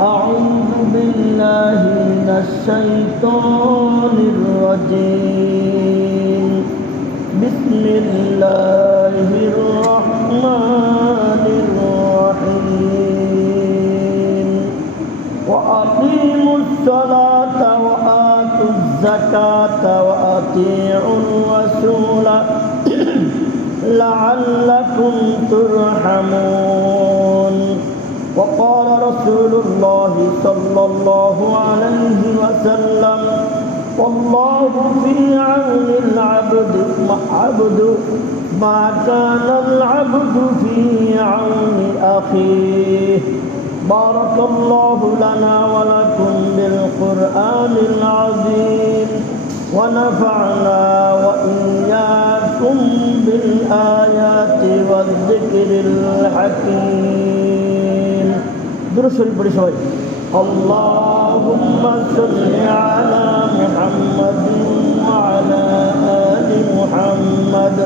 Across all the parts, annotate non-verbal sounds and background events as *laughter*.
أعوذ بالله من الشيطان الرجيم. بسم الله الرحمن الرحيم. وأقيموا الصلاة وآتوا الزكاة وأطيعوا الرسول. لعلكم ترحمون. وقال رسول الله صلى الله عليه وسلم. والله في عون العبد ما عبد ما كان العبد في عون أخيه. بارك الله لنا ولكم بالقرآن العظيم. ونفعنا وإياكم بالآيات والذكر الحكيم. درس البرشوي اللهم صل على محمد وعلى آل محمد.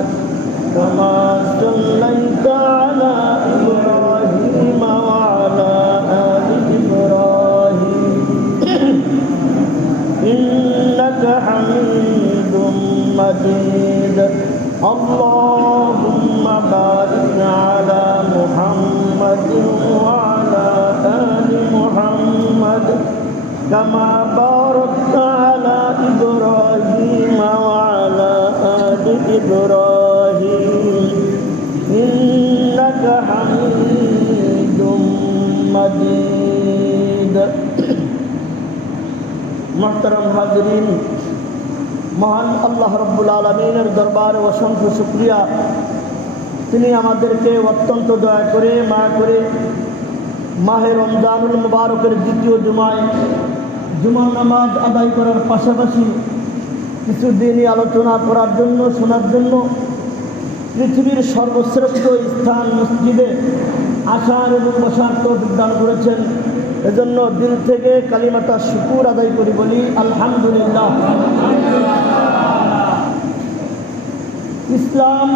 كما صليت على إبراهيم وعلى آل إبراهيم. إنك حميد مجيد. اللهم إبراهيم إنك حميد مجيد মোহতারাম হাজরিন মহান আল্লাহ রব্বুল আলমিনের দরবারে অসংখ্য শুক্রিয়া তিনি আমাদেরকে অত্যন্ত দয়া করে মায়া করে মাহে রমজানুল মুবারকের দ্বিতীয় জুমায় জুমা নামাজ আদায় করার পাশাপাশি কিছু দিনই আলোচনা করার জন্য, শোনার জন্য পৃথিবীর সর্বশ্রেষ্ঠ স্থান মসজিদে আসার এবং বসার বিজ্ঞান করেছেন। এজন্য দিল থেকে কালিমাতা শুকুর আদায় করি বলি, আলহামদুলিল্লাহ। ইসলাম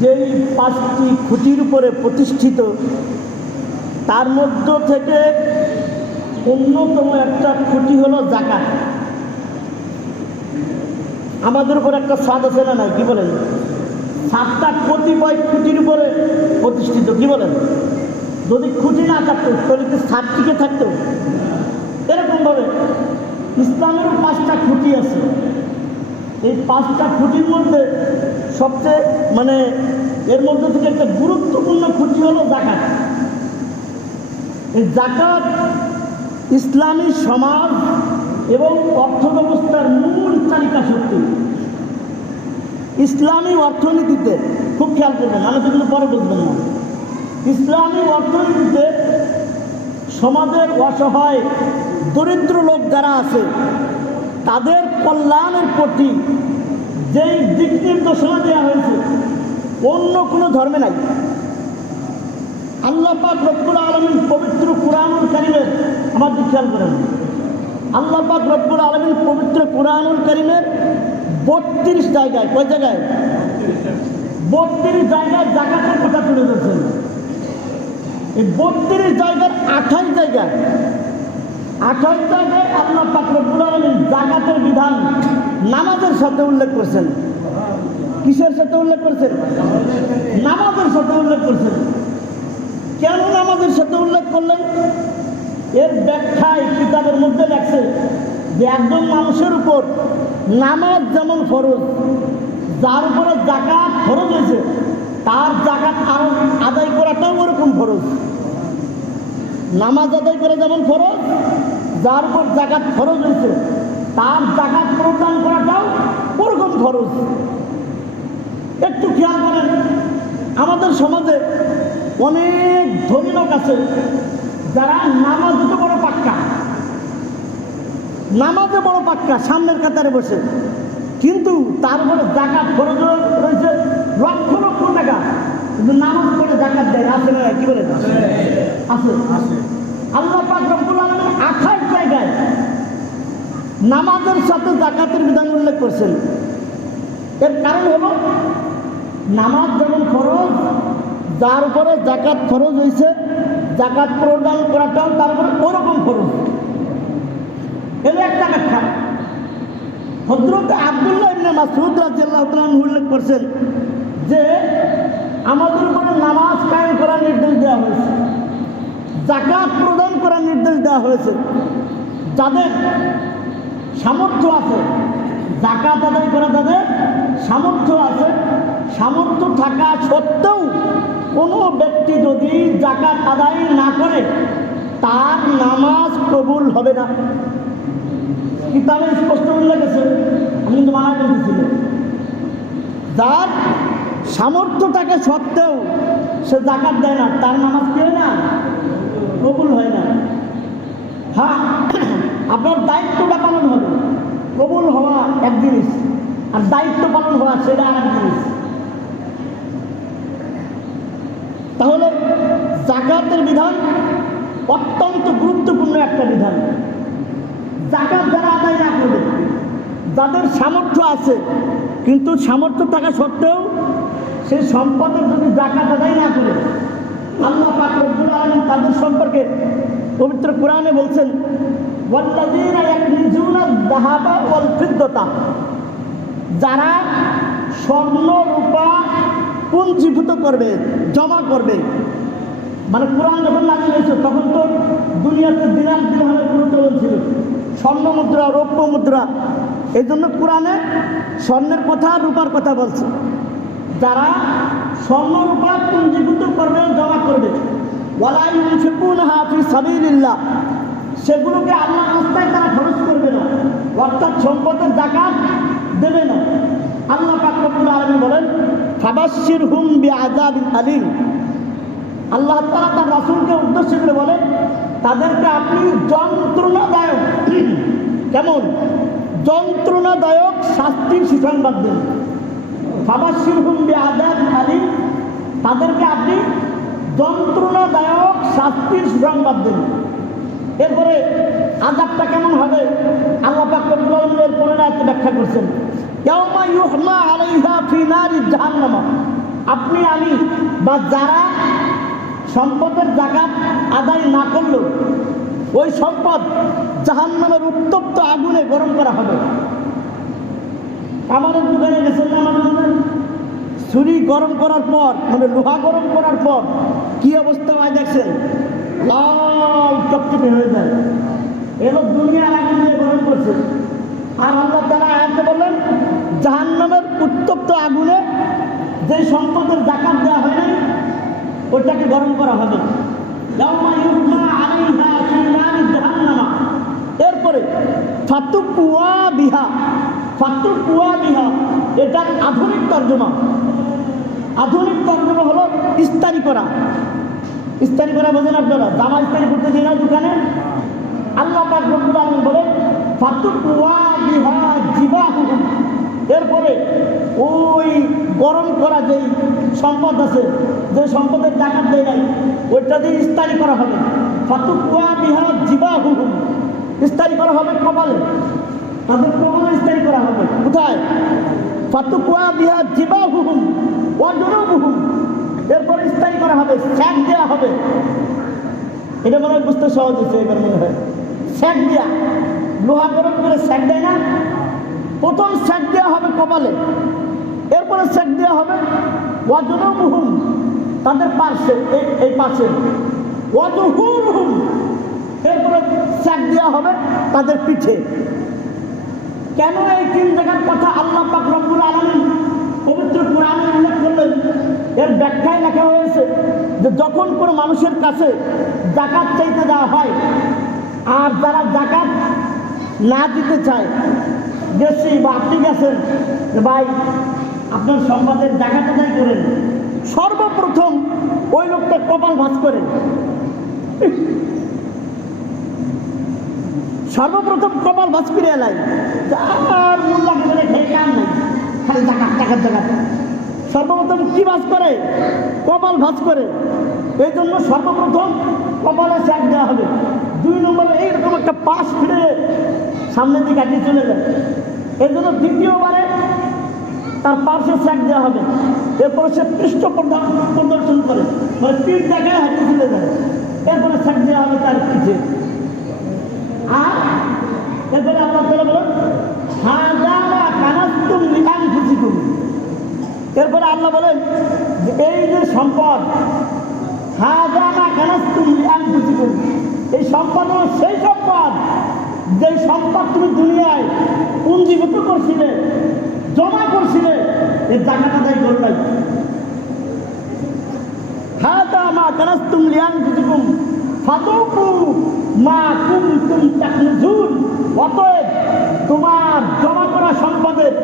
যেই পাঁচটি খুঁটির উপরে প্রতিষ্ঠিত, তার মধ্য থেকে অন্যতম একটা খুঁটি হলো জাকাত। আমাদের উপর একটা স্বাদ আছে না কি বলেন? সাতটা কতিপয় খুঁটির উপরে প্রতিষ্ঠিত, কি বলেন? যদি খুঁটি না থাকতো, তাহলে কি সাত টিকে থাকতো? এরকমভাবে ইসলামের পাঁচটা খুঁটি আছে। এই পাঁচটা খুঁটির মধ্যে সবচেয়ে মানে এর মধ্যে থেকে একটা গুরুত্বপূর্ণ খুঁটি হলো জাকাত। এই জাকাত ইসলামী সমাজ এবং অর্থ ব্যবস্থার মূল তালিকা শক্তি। ইসলামী অর্থনীতিতে খুব খেয়াল করবেন কিন্তু পরে বুঝবেন না। ইসলামী অর্থনীতিতে সমাজের অসহায়, দরিদ্র লোক যারা আছে, তাদের কল্যাণের প্রতি যেই দিক নির্দেশনা দেওয়া হয়েছে, অন্য কোনো ধর্মে নাই। আল্লাহ পাক আলমিন পবিত্র কোরআনুল কারিমের আমার খেয়াল করেন। আল্লাহ পাক রব্বুল আলমিন পবিত্র কোরআনুল কারিমের বত্রিশ জায়গায়, কয় জায়গায়? বত্রিশ জায়গায় জাকাতের কথা তুলে ধরছেন। এই বত্রিশ জায়গার আঠাশ জায়গায় আঠাশ জায়গায় আল্লাহ পাক রব্বুল আলমিন জাকাতের বিধান নামাজের সাথে উল্লেখ করছেন। কিসের সাথে উল্লেখ করছেন? নামাজের সাথে উল্লেখ করছেন। কেন নামাজের সাথে উল্লেখ করলেন? এর ব্যাখ্যায় কিতাবের মধ্যে লেখছে যে একজন মানুষের উপর নামাজ যেমন ফরজ, যার উপরে জাকাত ফরজ হয়েছে, তার জাকাত আদায় করাটাও ওরকম ফরজ। নামাজ আদায় করা যেমন ফরজ, যার উপর জাকাত ফরজ হয়েছে, তার জাকাত প্রদান করাটাও ওরকম খরচ একটু খেয়াল করেন, আমাদের সমাজে অনেক ধনী লোক আছে যারা নামাজ দিতে বড় পাক্কা নামাজে বড় পাক্কা সামনের কাতারে বসে। কিন্তু তারপরে জাকাত খরচ রয়েছে লক্ষ লক্ষ টাকা। কিন্তু নামাজ পড়ে জাকাত দেয় আছে না কি বলে আছে। আছে। আল্লাহ পাক রব্বুল আলামিন আঠাশ জায়গায় নামাজের সাথে জাকাতের বিধান উল্লেখ করছেন। এর কারণ হলো নামাজ যেমন খরচ যার উপরে জাকাত খরচ হয়েছে জাকাত প্রদান করাটাও তার উপরে ওরকম খরচ। এর একটা ব্যাখ্যা হজরত আবদুল্লাহ ইবনে মাসুদ রাদিয়াল্লাহু তাআলা উল্লেখ করছেন যে, আমাদের উপরে নামাজ কায়েম করার নির্দেশ দেওয়া হয়েছে। জাকাত প্রদান করার নির্দেশ দেওয়া হয়েছে। যাদের সামর্থ্য আছে, জাকাত আদায় করা যাদের সামর্থ্য আছে, সামর্থ্য থাকা সত্ত্বেও কোনো ব্যক্তি যদি জাকাত আদায় না করে, তার নামাজ কবুল হবে না। কিতাবে স্পষ্ট উল্লেখ আছে আমি কিন্তু মানা করতেছিলাম যার সামর্থ্য থাকে সত্ত্বেও সে জাকাত দেয় না, তার নামাজ কি হয় না? কবুল হয় না। হ্যাঁ আপনার দায়িত্বটা পালন হবে। কবুল হওয়া এক জিনিস, আর দায়িত্ব পালন হওয়া সেটা আর এক জিনিস। তাহলে জাকাতের বিধান অত্যন্ত গুরুত্বপূর্ণ একটা বিধান। জাকাত যারা আদায় না করবে, যাদের সামর্থ্য আছে, কিন্তু সামর্থ্য থাকা সত্ত্বেও সেই সম্পদের যদি জাকাত আদায় না করে, আল্লাহ পাক রব্বুল তাদের সম্পর্কে পবিত্র কোরআনে বলছেন যারা স্বর্ণ, রূপা পুঞ্জীভূত করবে, জমা করবে। মানে কোরআন যখন নাজিল হয়েছে, তখন তো দুনিয়াতে দিনার দিরহামের প্রচলন ছিল। স্বর্ণ মুদ্রা, রৌপ্য মুদ্রা, এই জন্য কোরআনে স্বর্ণের কথা, রূপার কথা বলছে। যারা স্বর্ণ, রূপা পুঞ্জীভূত করবে, জমা করবে। সেগুলোকে আল্লাহ রাস্তায় তারা খরচ করবে না। অর্থাৎ সম্পদের জাকাত দেবে না। আল্লাহ পাক রব্বুল আলামিন বলেন ফাবাশশির হুম বিআযাবিন আলিম। আল্লাহ তাআলা তার রাসূলকে উদ্দেশ্য করে বলেন, তাদেরকে আপনি যন্ত্রণাদায়ক, কেমন? যন্ত্রণাদায়ক শাস্তির সুসংবাদ দেন। ফাবাশশির হুম বিআযাবিন আলিম, তাদেরকে আপনি যন্ত্রণাদায়ক শাস্তির সুসংবাদ দেন। এরপরে আজাবটা কেমন হবে? আল্লাহ পাক রব্বুল আলামিন এর ব্যাখ্যা করছেন। আপনি, আমি বা যারা সম্পদের জাকাত আদায় না করল, ওই সম্পদ জাহান্নামের উত্তপ্ত আগুনে গরম করা হবে। আমাদের দোকানে গেছেন না ছুরি গরম করার পর মানে লোহা গরম করার পর, কি অবস্থা হয় দেখছেন? লাল চকচকে হয়ে যায়। এবার দুনিয়ার আগুন দিয়ে গরম করছে। আর আল্লাহ তারা আয়াতে বললেন জাহান্নামের উত্তপ্ত আগুনে যে সম্পদের জাকাত দেওয়া হয় নাই ওটাকে গরম করা হবে। এরপরে ফাতু কুয়া বিহা ফাতু কুয়া বিহা। এটার আধুনিক তর্জমা। আধুনিক তর্জমা হলো ইস্তারি করা। ইস্তারি করা বোঝেন আপনারা? জামা ইস্তারি করতে দিন না দোকানে? আল্লাহ পাক রব্বুল আলামিন বলেন, ফাতুকুয়া বিহা জিবাহু এরপরে ওই গরম করা যেই সম্পদ আছে, যে সম্পদের জাকাত দেয় নাই, ওইটা দিয়ে ইস্তারি করা হবে। ফাতুকুয়া বিহা জিবাহু ইস্তারি করা হবে কপালে। তাদের কপালে ইস্তারি করা হবে। কোথায়? ফাতুকুয়া বিহা জিবাহুহুম ওয়াজরুবুহুম এরপরে স্থায়ী করা হবে স্যাক দেওয়া হবে। এটা মনে হয় বুঝতে সহজ হচ্ছে এবার মনে হয়। স্যাক দেওয়া লোহা গরম করে স্যাক দেয় না? প্রথম সেট দেওয়া হবে কপালে। এরপরে সেট দেওয়া হবে ওয়াজরুবুহুম তাদের পার্শ্বে এই পাশে। ওয়াজহুরহুম, এরপরে সেট দেওয়া হবে তাদের পিঠে। কেন এই তিন জায়গার কথা আল্লাহ পাক রব্বুল আলামিন পবিত্র কোরআনে উল্লেখ করলেন? এর ব্যাখ্যায় লেখা হয়েছে যে যখন কোনো মানুষের কাছে জাকাত চাইতে দেওয়া হয়, আর যারা জাকাত না দিতে চায় গেছি বা আপনি গেছেন ভাই, আপনার সম্পদের জাকাত আদায় করেন? সর্বপ্রথম ওই লোকটা কপাল ভাঁজ করেন সর্বপ্রথম কপাল ভাস করে এলাই। আর মোল্লাকে বলে জাকাত সর্বপ্রথম কি ভাস করে? কপাল ভাস করে। এই জন্য সর্বপ্রথম কপালে চাক দেওয়া হবে। দুই নম্বরে এইরকম একটা পাশ ফিরে সামনের দিকে কাটিয়ে চলে যায়। এই জন্য দ্বিতীয়বারে তার পার্শ্বে স্যাক দেওয়া হবে। এরপরে সে পৃষ্ঠ প্রদর্শন করে। মানে পিঠ দেখায় হাতে তুলে দেয় এরপরে স্যাক দেওয়া হবে তার পিঠে। আর এরপরে আল্লাহ তালা বলেন এরপরে আল্লাহ বলেন এই যে সম্পদ হাজারা কানাস্তুম এই সম্পদ সেই সম্পদ যে সম্পদ তুমি দুনিয়ায় পুঞ্জীভূত করছিলে, জমা করছিলে এই জায়গাটা তাই কুনতুম তাকনুজুন। অতএব তোমার জমা করা সম্পদের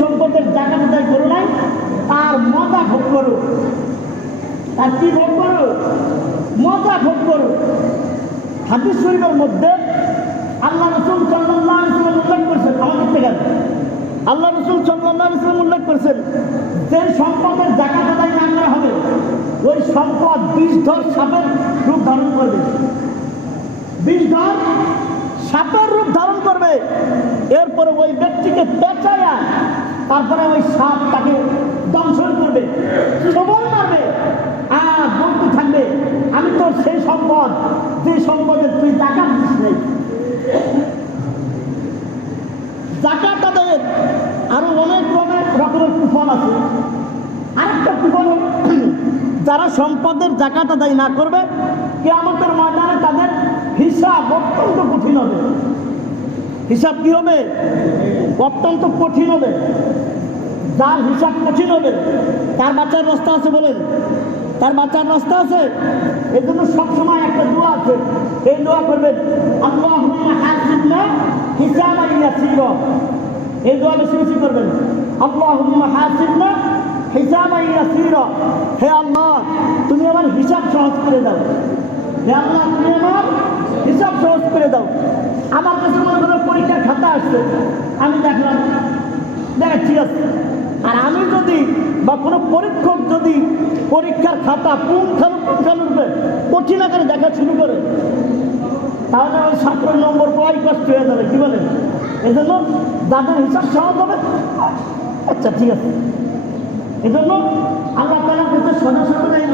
সম্পদের নাই মজা ভোগ করো। তার কি ভোগ মজা ভোগ মধ্যে আল্লাহ রসুল সাল্লাল্লাহু আলাইহি ওয়াসাল্লাম উল্লেখ করেছেন আমাদের থেকে। আল্লাহ রসুল সাল্লাল্লাহু আলাইহি ওয়াসাল্লাম উল্লেখ করেছেন, যে সম্পদের জাকাত আদায় না করা হবে, ওই সম্পদ বিষ ধর সাপের রূপ ধারণ করবে। বিষ ধর সাপের রূপ ধারণ করবে। এরপরে ওই ব্যক্তিকে পেঁচায়া তারপরে ওই সাপ তাকে দংশন করবে সবল মারবে, আর বলতে থাকবে। আমি তো সেই সম্পদ, যে সম্পদের তুই জাকাত দিস নেই। জাকাত আরও অনেক রকমের কুফল আছে। আরেকটা কুফল যারা সম্পদের জাকাত আদায় না করবে, কেয়ামতের ময়দানে তাদের হিসাব অত্যন্ত কঠিন হবে। হিসাব কি হবে? অত্যন্ত কঠিন হবে। যার হিসাব কঠিন হবে, তার বাচ্চার রাস্তা আছে বলেন। তার বাচ্চার রাস্তা আছে। এই জন্য সবসময় একটা দোয়া আছে। এই দোয়া করবেন আল্লাহ এই দোয়া বেশি বেশি করবেন তুমি আমার হিসাব সহজ করে দাও। তুমি হিসাব সহজ করে দাও। কাছে মনে খাতা আসছে। আমি দেখলাম দেখ ঠিক আছে। আর আমি যদি বা কোনো পরীক্ষক যদি পরীক্ষার খাতা পুঙ্খানু পুঙ্খানুরূপে কঠিন আকারে দেখা শুরু করে, তাহলে ওই ছাত্র নম্বর পাওয়াই কষ্ট হয়ে যাবে, কি এই জন্য যাদের হিসাব সহজ হবে আচ্ছা ঠিক আছে। এই জন্য আল্লাহ তালার কাছে সদা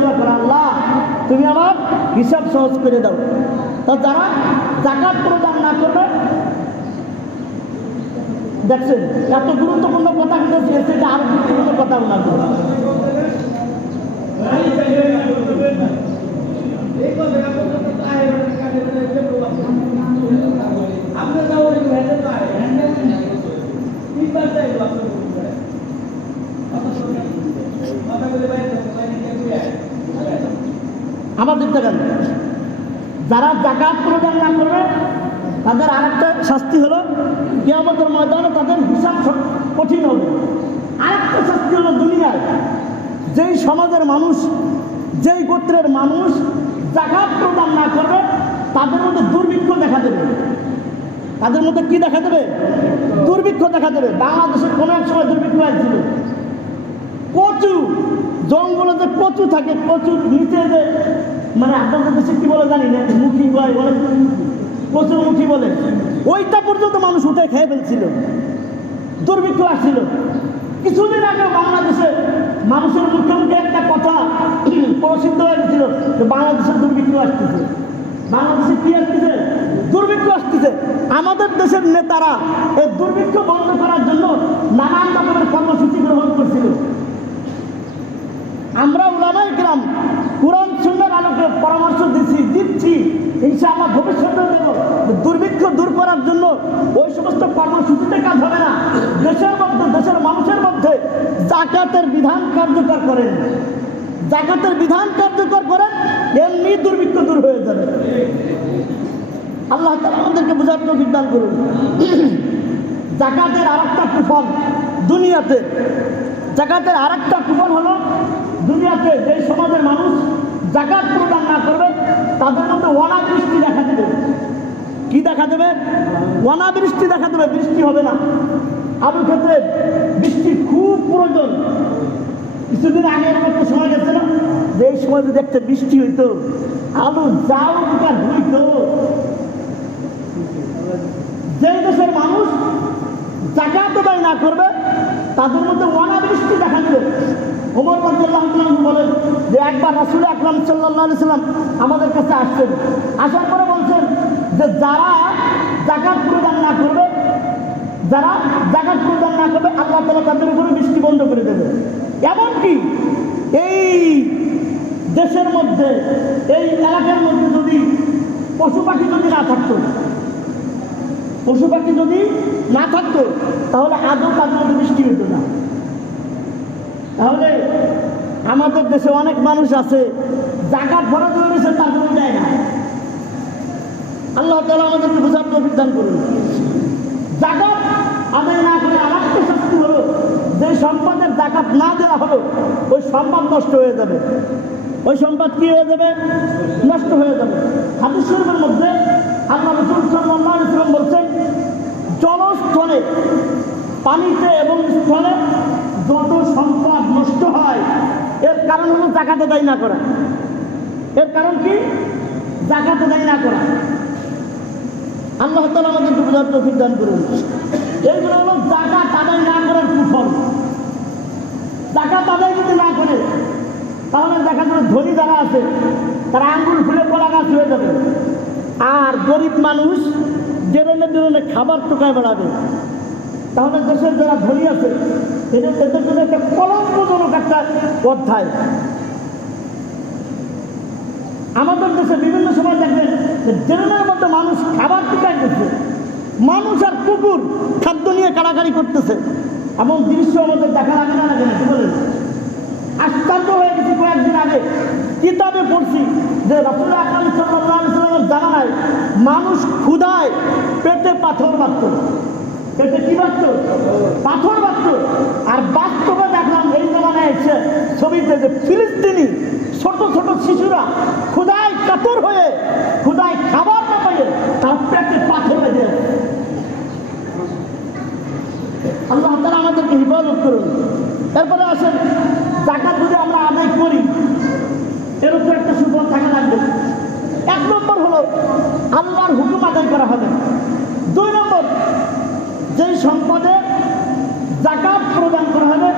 দোয়া করে আল্লাহ, তুমি আমার হিসাব সহজ করে দাও। তা যারা জাকাত প্রদান না করবে দেখছেন, এত গুরুত্বপূর্ণ কথা কিন্তু সেটা আরও গুরুত্বপূর্ণ কথা ওনার আমাদের দেখেন যারা জাকাত প্রদান না করবে, তাদের আরেকটা শাস্তি হলো কেয়ামতের ময়দানে তাদের হিসাব কঠিন হবে। আরেকটা শাস্তি হলো দুনিয়ায়। যেই সমাজের মানুষ, যেই গোত্রের মানুষ জাকাত প্রদান না করবে, তাদের মধ্যে দুর্ভিক্ষ দেখা দেবে। তাদের মধ্যে কি দেখা দেবে? দুর্ভিক্ষ দেখা দেবে। বাংলাদেশের কোনো এক সময় দুর্ভিক্ষ আসছিল কচু, জঙ্গলে যে কচু থাকে, কচুর নিচে যে মানে আপনাদের দেশে কি বলে জানি না, মুখী বলে বলে। কচুর মুখি বলে। ওইটা পর্যন্ত মানুষ উঠে খেয়ে ফেলছিল। দুর্ভিক্ষ আসছিল। কিছুদিন আগে বাংলাদেশে মানুষের মুখে মুখে একটা কথা *clears throat* প্রসিদ্ধ হয়ে গেছিল যে বাংলাদেশের দুর্ভিক্ষ আসতেছে। বাংলাদেশে কি আসতেছে? দুর্ভিক্ষ আসতেছে। আমাদের দেশের নেতারা এই দুর্ভিক্ষ বন্ধ করার জন্য নানান রকমের কর্মসূচি গ্রহণ করছিল। আমরা উলামাই গ্রাম কোরআন সুন্দর আলোকে পরামর্শ দিচ্ছি দিচ্ছি। ইনশাআল্লাহ ভবিষ্যতে দেব দুর্ভিক্ষ দূর করার জন্য ওই সমস্ত কর্মসূচিতে কাজ হবে না। দেশের মধ্যে, দেশের মানুষের মধ্যে জাকাতের বিধান কার্যকর করেন। জাকাতের বিধান কার্যকর করেন, এমনি দুর্ভিক্ষ দূর হয়ে যাবে। আল্লাহ তালা আমাদেরকে বোঝার তৌফিক দান করুন। জাকাতের আরেকটা কুফল দুনিয়াতে। জাকাতের আরেকটা কুফল হলো দুনিয়াতে যে সমাজের মানুষ জাকাত প্রদান না করবে তাদের মধ্যে অনাবৃষ্টি দেখা দেবে। কি দেখা দেবে? অনাবৃষ্টি দেখা দেবে, বৃষ্টি হবে না। আলুর ক্ষেত্রে বৃষ্টি খুব প্রয়োজন। কিছুদিন আগে একটা সময় গেছে না, যে এই সময় যদি একটা বৃষ্টি হইতো, আলু যাও হইতো। যে দেশের মানুষ জাকাত আদায় না করবে, তাদের মধ্যে অনাবৃষ্টি দেখা দিল ওমর রাজ্লাহ বলেন যে একবার রাসুল আকরাম সাল্লাম আমাদের কাছে আসছেন। আসার পরে বলছেন যে যারা জাকাত প্রদান না করবে, যারা জাকাত প্রদান না করবে, আল্লাহ তালা তাদের উপরে বৃষ্টি বন্ধ করে দেবে। এমনকি এই দেশের মধ্যে, এই এলাকার মধ্যে যদি পশু পাখি যদি না থাকতো, পশু পাখি যদি না থাকতো, তাহলে আদৌ তাদের মধ্যে বৃষ্টি হতো না। তাহলে আমাদের দেশে অনেক মানুষ আছে, জাকাত ফরজ হয়ে গেছে তারপরে দেয় না আল্লাহ তালা আমাদেরকে বোঝার দান করুন। জাকাত আদায় না করে আমার তো শাস্তি হলো। যে সম্পদের জাকাত না দেওয়া হলো, ওই সম্পদ নষ্ট হয়ে যাবে। ওই সম্পদ কি হয়ে যাবে? নষ্ট হয়ে যাবে। হাদিস শরীফের মধ্যে আল্লাহ রসুল সাল্লাল্লাহু আলাইহি সাল্লাম বলছেন জলস্থলে পানিতে এবং স্থলে যত সম্পদ নষ্ট হয় এর কারণ হলো জাকাত আদায় না করা। এর কারণ কি? জাকাত আদায় না করা। আল্লাহ তালা আমাদেরকে বোঝার তৌফিক দান করুন। এইগুলো হলো জাকাত আদায় না করার কুফল। জাকাত আদায় যদি না করে, তাহলে দেখা যাবে ধনী যারা আছে, তারা আঙ্গুল ফুলে কলা গাছ হয়ে যাবে। আর গরিব মানুষ যেরনে যেরনে খাবার টোকায় বেড়াবে, তাহলে দেশের যারা ধনী আছে একটা একটা অধ্যায়। আমাদের দেশে বিভিন্ন সময় দেখবেন যে ড্রেনের মধ্যে মানুষ খাবার টিকাই করছে মানুষ আর কুকুর খাদ্য নিয়ে কাড়াকাড়ি করতেছে। এমন দৃশ্য আমাদের দেখা লাগে না লাগে না কি বলেন। আশ্চর্য হয়ে গেছি কয়েকদিন আগে। কিতাবে পড়ছি যে রসুল আকরাম জানা নাই, মানুষ ক্ষুধায় পেটে পাথর বাঁধত পেটে কি বাঁধত পাথর বাঁধত আর বাস্তবে দেখলাম এই জামানায় এসে ছবিতে যে ফিলিস্তিনি ছোট ছোট শিশুরা ক্ষুধায় কাতর হয়ে, ক্ষুধায় খাবার না পেয়ে তার পেটে পাথর বেঁধে। আল্লাহ তারা আমাদেরকে হিফাজত করুন। এরপরে আসেন, জাকাত যদি আমরা আদায় করি, এর উপর একটা সুফল থাকা লাগবে। এক নম্বর হলো, আল্লাহর হুকুম আদায় করা হবে। দুই নম্বর যেই সম্পদে জাকাত প্রদান করা হবে,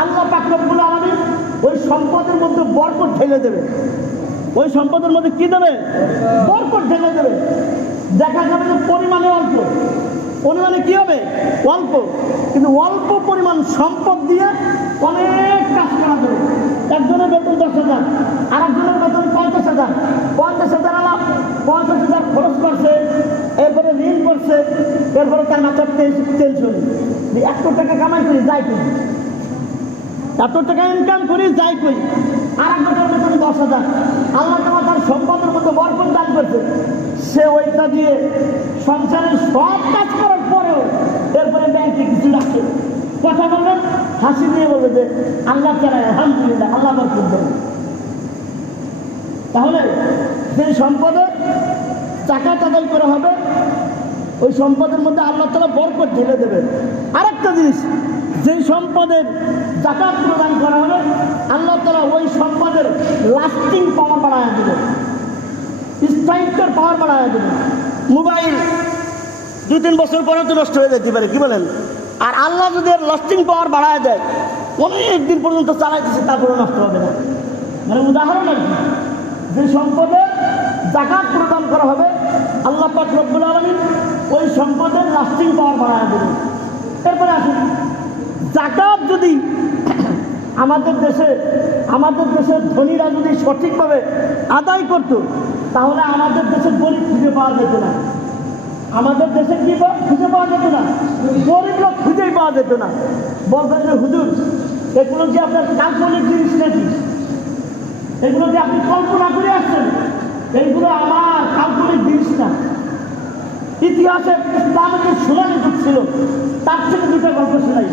আল্লাহ পাকরবুল আলমী ওই সম্পদের মধ্যে বরকত ঢেলে দেবে। ওই সম্পদের মধ্যে কি দেবে? বরকত ঢেলে দেবে। দেখা যাবে যে পরিমাণে অল্প। পরিমাণে কি হবে? অল্প। কিন্তু অল্প পরিমাণ সম্পদ দিয়ে অনেক কাজ করা যাবে একজনের বেতন দশ হাজার আর একজনের বেতন পঞ্চাশ হাজার। পঞ্চাশ হাজার আলাপ, পঞ্চাশ হাজার খরচ করছে। করছে, এরপরে তার মাথার টেনশন এত টাকা কামাই করি, যাই করি। এত টাকা ইনকাম করি, যাই করি। আর একজনের বেতন দশ হাজার। আল্লাহ তোমার তার সম্পদের মতো বরকত দান করছে। সে ওইটা দিয়ে সংসারের সব কাজ করার পরেও এরপরে ব্যাংকে কিছু রাখে। কথা বলবেন, হাসি দিয়ে বলবে যে, আল্লাহ চালায় আলহামদুলিল্লাহ, আল্লাহ বরকত দেবে তাহলে যে সম্পদে টাকা আদায় করা হবে ওই সম্পদের মধ্যে আল্লাহ তালা বরকত ঢেলে দেবে আরেকটা জিনিস, যেই সম্পদের জাকাত প্রদান করা হবে, আল্লাহ তালা ওই সম্পদের লাস্টিং পাওয়ার বাড়ায় দেবে স্থায়িত্বের পাওয়ার বাড়ায় দেবে মোবাইল দুই তিন বছর পরে তো নষ্ট হয়ে যেতে পারে, কি বলেন? আর আল্লাহ যদি লাস্টিং পাওয়ার বাড়ায় দেয়, অনেক দিন পর্যন্ত চালাইতেছে তারপরে নষ্ট হবে না। মানে উদাহরণ আর কি, যে সম্পদের জাকাত প্রদান করা হবে আল্লাহ পাক রব্বুল আলমিন ওই সম্পদের লাস্টিং পাওয়ার বাড়ায় দেবে এরপরে আসুন, জাকাত যদি *clears throat* আমাদের দেশে, আমাদের দেশের ধনীরা যদি সঠিকভাবে আদায় করতো, তাহলে আমাদের দেশে গরিব খুঁজে পাওয়া যেত না। আমাদের দেশে কি খুঁজে পাওয়া যেত না? গরিব লোক খুঁজেই পাওয়া যেত না। বলবেন যে, হুজুর, এগুলো যে আপনার কাল্পনিক জিনিস নাকি? এগুলো যে আপনি কল্পনা করে আসছেন? এইগুলো আমার কাল্পনিক জিনিস না। ইতিহাসে ইসলামের যে ছিল, তার থেকে দুটা গল্প শোনাই।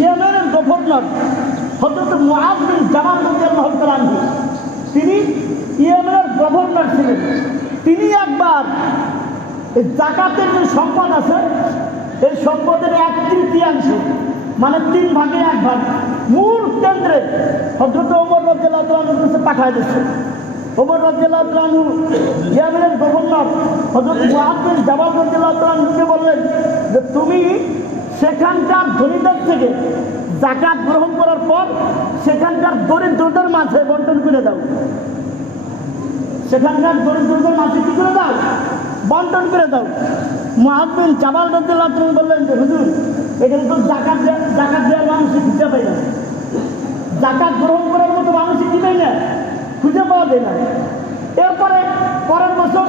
ইয়েমেনের গভর্নর হজরত মুআজ বিন জামান আনহু, তিনি ইয়েমেনের গভর্নর ছিলেন। তিনি একবার জাকাতের যে সম্পদ আছে, এই সম্পদের এক তৃতীয়াংশ মানে তিন ভাগে এক ভাগ, মূল কেন্দ্রে হজরত ওমর রাজ্লাহ কাছে পাঠায় দিচ্ছে ওমর রাজ্লাহ ইয়ামেনের গভর্নর হজরত মুহাদ্দিন জামাল রাজ্লাহ বললেন যে তুমি সেখানকার ধনীদের থেকে জাকাত গ্রহণ করার পর সেখানকার দরিদ্রদের মাঝে বন্টন করে দাও। সেখানকার দরিদ্রদের মাঝে কি করে দাও? বন্টন করে দাও। মহাজবিন জামাল রাজ্লাহ বললেন যে, হুজুর, এখানে তো জাকাত জাকাত দেওয়ার মানুষ খুঁজে পাই না। জাকাত গ্রহণ করার মতো মানুষ পাই না? খুঁজে পাওয়া যায় না এরপরে পরের বছর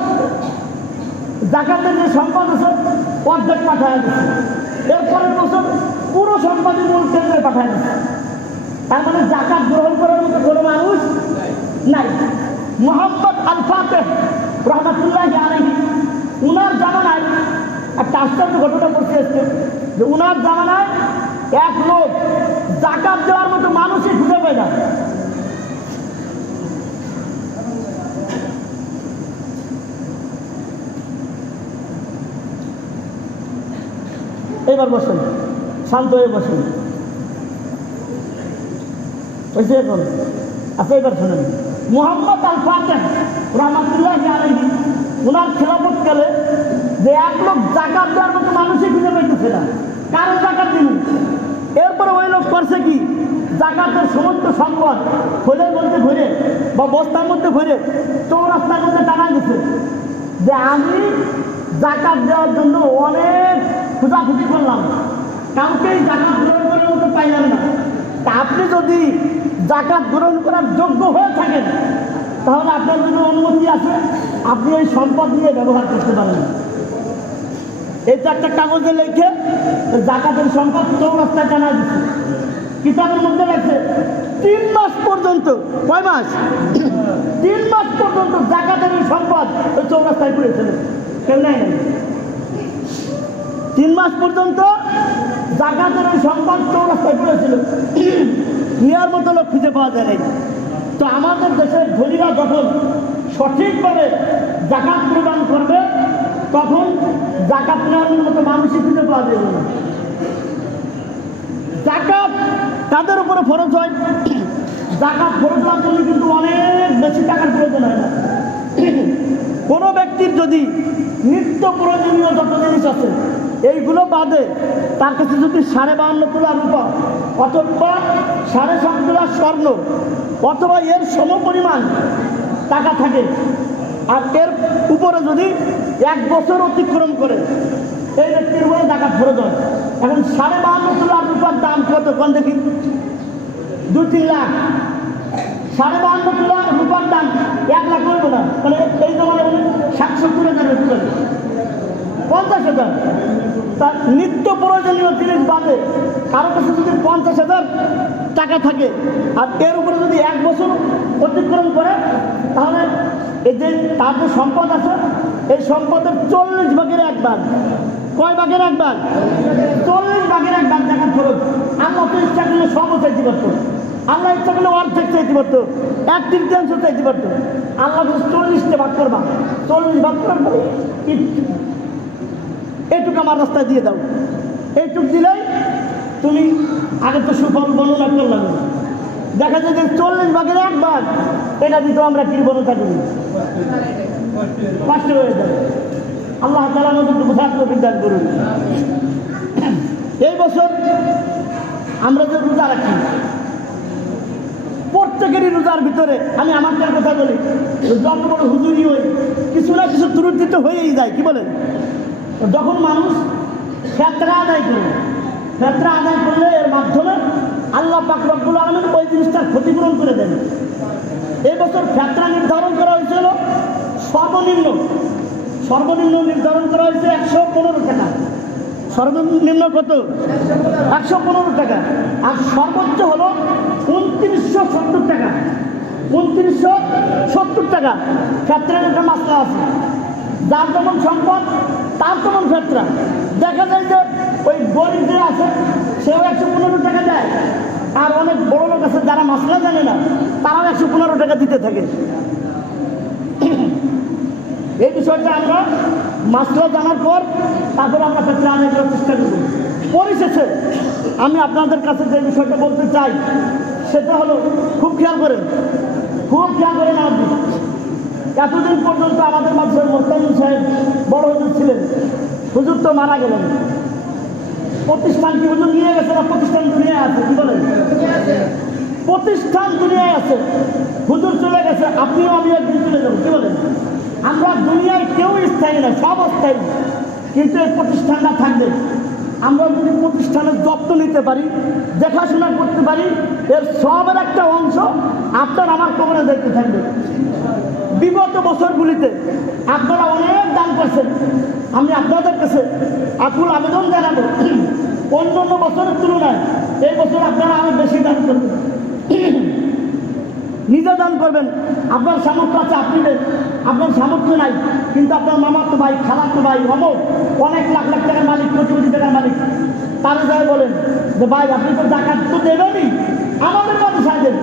জাকাতের যে সম্পদ আছে, অর্ধেক পাঠায় দিচ্ছে এরপরের বছর পুরো সম্পদই মূল কেন্দ্রে পাঠায় দিচ্ছে তার মানে জাকাত গ্রহণ করার মতো কোনো মানুষ নাই। মোহাম্মদ আলফাতে রহমতুল্লাহ আলহী উনার জামানায় একটা আশ্চর্য ঘটনা করতে এসছে যে উনার জামানায় এক লোক জাকাত দেওয়ার মতো মানুষই খুঁজে পায় না। এবার বসেন, শান্ত হয়ে বসেন। এখন আচ্ছা এবার শোনেন। মোহাম্মদ আল রহমতুল্লাহ আলহী ওনার যে এক লোক জাকাত দেওয়ার মতো মানুষই খুঁজে পাইতেছে না। জাকাত দিন এরপরে ওই লোক করছে কি? জাকাতের সমস্ত সম্পদ খোলের মধ্যে ঘুরে বা বস্তার মধ্যে ঘুরে চৌরাস্তার মধ্যে টানা দিছে। যে আমি জাকাত দেওয়ার জন্য অনেক খোঁজাখুঁজি করলাম। কাউকেই জাকাত গ্রহণ করার মতো পাইলাম না। তা আপনি যদি জাকাত গ্রহণ করার যোগ্য হয়ে থাকেন, তাহলে আপনার যদি অনুমতি আছে। আপনি ওই সম্পদ নিয়ে ব্যবহার করতে পারেন। এটা একটা কাগজে লিখে জাকাতের সম্পদ চৌরাস্তায় জানা দিচ্ছে। কিতাবের মধ্যে লেখছে, তিন মাস পর্যন্ত, কয় মাস? তিন মাস পর্যন্ত জাকাতের এই সম্পদ ওই চৌরাস্তায় পড়েছিল কেউ নাই। তিন মাস পর্যন্ত জাকাতের ওই সম্পদ চৌরাস্তায় পড়েছিল। নেওয়ার মতো লোক খুঁজে পাওয়া যায় নাই। তো আমাদের দেশের ধনীরা যখন সঠিকভাবে জাকাত প্রদান করবে, তখন জাকাত নেওয়ার মতো মানুষই খুঁজে পাওয়া যাবে না। জাকাত তাদের উপরে ফরজ হয়। জাকাত ফরজ হওয়ার জন্য কিন্তু অনেক বেশি টাকার প্রয়োজন হয় না। কোনো ব্যক্তির যদি নিত্য প্রয়োজনীয় যত জিনিস আছে এইগুলো বাদে তার কাছে যদি সাড়ে বাহান্ন তোলা রূপা, অথবা সাড়ে সাত তোলা স্বর্ণ, অথবা এর সম পরিমাণ টাকা থাকে, আর এর উপরে যদি এক বছর অতিক্রম করে, এই ব্যক্তির উপরে টাকা ফরজ হয়। এখন সাড়ে বাহান্ন তোলা রূপার দাম কত? কোন দেখি? দু তিন লাখ। সাড়ে বাহান্ন তোলা রূপার দাম এক লাখ করব না। মানে এই জমানে সাতশো হাজার তুলে পঞ্চাশ হাজার। তার নিত্য প্রয়োজনীয় জিনিস বাদে কারও কাছে যদি পঞ্চাশ হাজার টাকা থাকে, আর এর উপরে যদি এক বছর অতিক্রম করে, তাহলে এই যে তার যে সম্পদ আছে, এই সম্পদের চল্লিশ ভাগের এক ভাগ। কয় ভাগের এক ভাগ? চল্লিশ ভাগের এক ভাগ টাকা খরচ। আল্লাহ তো ইচ্ছা করলে সব চাইতে পারতো। আল্লাহ ইচ্ছা করলে অর্ধেক চাইতে পারতো। এক তৃতীয়াংশ চাইতে পারতো। আল্লাহ চল্লিশটা ভাগ করবা। চল্লিশ ভাগ করার পরে এইটুকু আমার রাস্তায় দিয়ে দাও। এইটুক দিলেই তুমি আগে তো সুফল বর্ণনা করলাম দেখা যায় যে চল্লিশ ভাগের এক ভাগ এটা দিতে আমরা কৃপণতা করি কষ্ট হয়ে যায়। আল্লাহ তালা আমাদের ছাত্র বিদ্যান করুন। এই বছর আমরা যে রোজা রাখি, প্রত্যেকেরই রোজার ভিতরে, আমি আমাদের কথা বলি যত বড় হুজুরি হই, কিছু না কিছু ত্রুটি তো হয়েই যায়, কি বলেন? যখন মানুষ ক্ষেত্রে আদায় করে ক্ষেত্রে আদায় করলে এর মাধ্যমে আল্লাহ পাক আলমের ওই জিনিসটার ক্ষতিপূরণ করে দেন। এই বছর ক্ষেত্রা নির্ধারণ করা হয়েছিল সর্বনিম্ন সর্বনিম্ন নির্ধারণ করা হয়েছে একশো পনেরো টাকা। সর্বনিম্ন কত? একশো পনেরো টাকা। আর সর্বোচ্চ হলো উনত্রিশশো সত্তর টাকা। উনত্রিশশো সত্তর টাকা। ক্ষেত্রের একটা মাসলা আছে। যার যেমন সম্পদ তার তেমন ক্ষেত্রা দেখা যায় যে ওই গরিব যে আছে, সেও একশো পনেরো টাকা দেয়। আর অনেক বড় লোক আছে যারা মশলা জানে না, তারাও একশো পনেরো টাকা দিতে থাকে। এই বিষয়টা আমরা মাসলা জানার পর তারপরে আমরা একটা ত্রাণের দেওয়ার চেষ্টা করব। পরিশেষে আমি আপনাদের কাছে যে বিষয়টা বলতে চাই, সেটা হলো, খুব খেয়াল করেন, খুব খেয়াল করেন আপনি। এতদিন পর্যন্ত আমাদের মাঝে মোস্তামিন সাহেব বড় হুজুর ছিলেন। হুজুর তো মারা গেলেন। প্রতিষ্ঠান কি হুজুর নিয়ে গেছে না প্রতিষ্ঠান দুনিয়ায় আছে? কি বলেন? প্রতিষ্ঠান দুনিয়ায় আছে। হুজুর চলে গেছে, আপনিও আমি একদিন চলে যাব। কি বলেন? আমরা দুনিয়ায় কেউ স্থায়ী না, সব অস্থায়ী। কিন্তু এই প্রতিষ্ঠানটা থাকবে। আমরা যদি প্রতিষ্ঠানের যত্ন নিতে পারি, দেখাশোনা করতে পারি, এর সবের একটা অংশ আপনার আমার কবরে দেখতে থাকবে। বিগত বছরগুলিতে আপনারা অনেক দান করছেন। আমি আপনাদের কাছে আকুল আবেদন জানাব। অন্য অন্য বছরের তুলনায় এই বছর আপনারা আরও বেশি দান করবেন। নিজে দান করবেন। আপনার সামর্থ্য আছে, আপনি আপনার সামর্থ্য নাই, কিন্তু আপনার মামার তো ভাই খালাতো ভাই অমক অনেক লাখ লাখ টাকার মালিক কোটি কোটি টাকার মালিক। তারা যায় বলেন যে, ভাই, আপনি তো টাকা তো দেবেনই। আমাদের কাছে সাজেন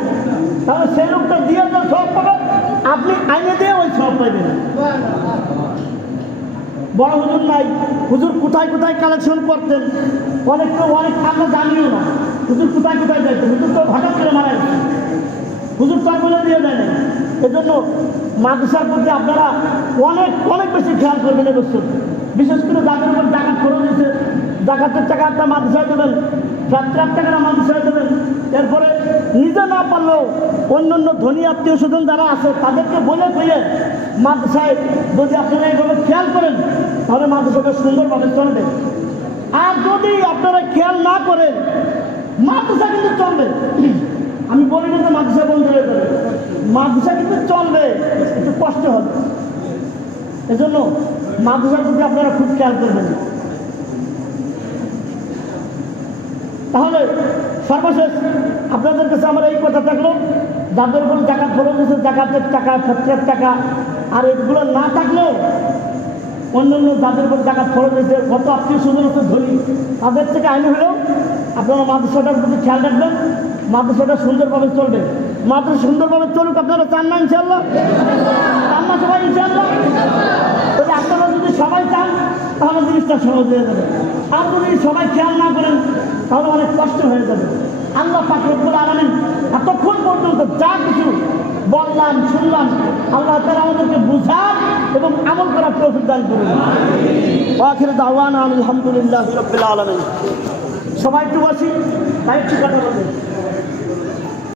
তাহলে সেই লোকটা দিয়ে সব পাবেন আপনি আইনে দিয়ে ওই সব পাইবেন বড় হুজুর নাই। হুজুর কোথায় কোথায় কালেকশন করতেন? অনেক তো অনেক আমরা জানিও না। হুজুর কোথায় কোথায় যাইতেন? হুজুর তো হঠাৎ করে মারা হুজুর তার বলে দিয়ে দেয় না এজন্য মাদ্রাসার প্রতি আপনারা অনেক অনেক বেশি খেয়াল করবেন এবছর বিশেষ করে যাদের উপর টাকা খরচ হয়েছে, জাকাতের টাকা একটা মাদ্রাসায় দেবেন সাত লাখ টাকাটা মাদ্রাসায় এরপরে নিজে না পারলেও অন্য অন্য ধনী আত্মীয় স্বজন যারা আছে, তাদেরকে বলে কইয়ে মাদ্রাসায় যদি আপনারা এইভাবে খেয়াল করেন, তাহলে মাদ্রাসাটা সুন্দরভাবে চলবে। আর যদি আপনারা খেয়াল না করেন, মাদ্রাসা কিন্তু চলবে। আমি বলি না যে মাদ্রাসা বন্ধ হয়ে যাবে। মাদ্রাসা কিন্তু চলবে, একটু কষ্ট হবে। এজন্য মাদ্রাসার প্রতি আপনারা খুব খেয়াল করবেন, তাহলে সর্বশেষ আপনাদের কাছে আমার এই কথা থাকল, যাদের উপর টাকা খরচ হয়েছে, জাকাতের টাকা ফেতরের টাকা, আর এগুলো না থাকলেও অন্যান্য যাদের উপর টাকা খরচ হয়েছে, কত আত্মীয় স্বজন হচ্ছে তাদের থেকে আইন হলেও আপনারা মাদ্রাসাটার প্রতি খেয়াল রাখবেন, মাদ্রাসাটা সুন্দরভাবে চলবে। মাদ্রাসা সুন্দরভাবে চলুক, আপনারা চান না ইনশাল্লাহ চান না সবাই ইনশাল্লাহ আপনারা যদি সবাই চান, তাহলে জিনিসটা সহজ হয়ে যাবে। আর যদি সবাই খেয়াল না করেন, তাহলে অনেক কষ্ট হয়ে যাবে। আল্লাহ পাক রব্বুল আলামিন এতক্ষণ পর্যন্ত যা কিছু বললাম, শুনলাম, আল্লাহ তারা আমাদেরকে বুঝার এবং আমল করার তৌফিক দান করুন। আখির দাওয়ানা আলহামদুলিল্লাহ সবাই একটু বসি, তাই একটু কথা বলবেন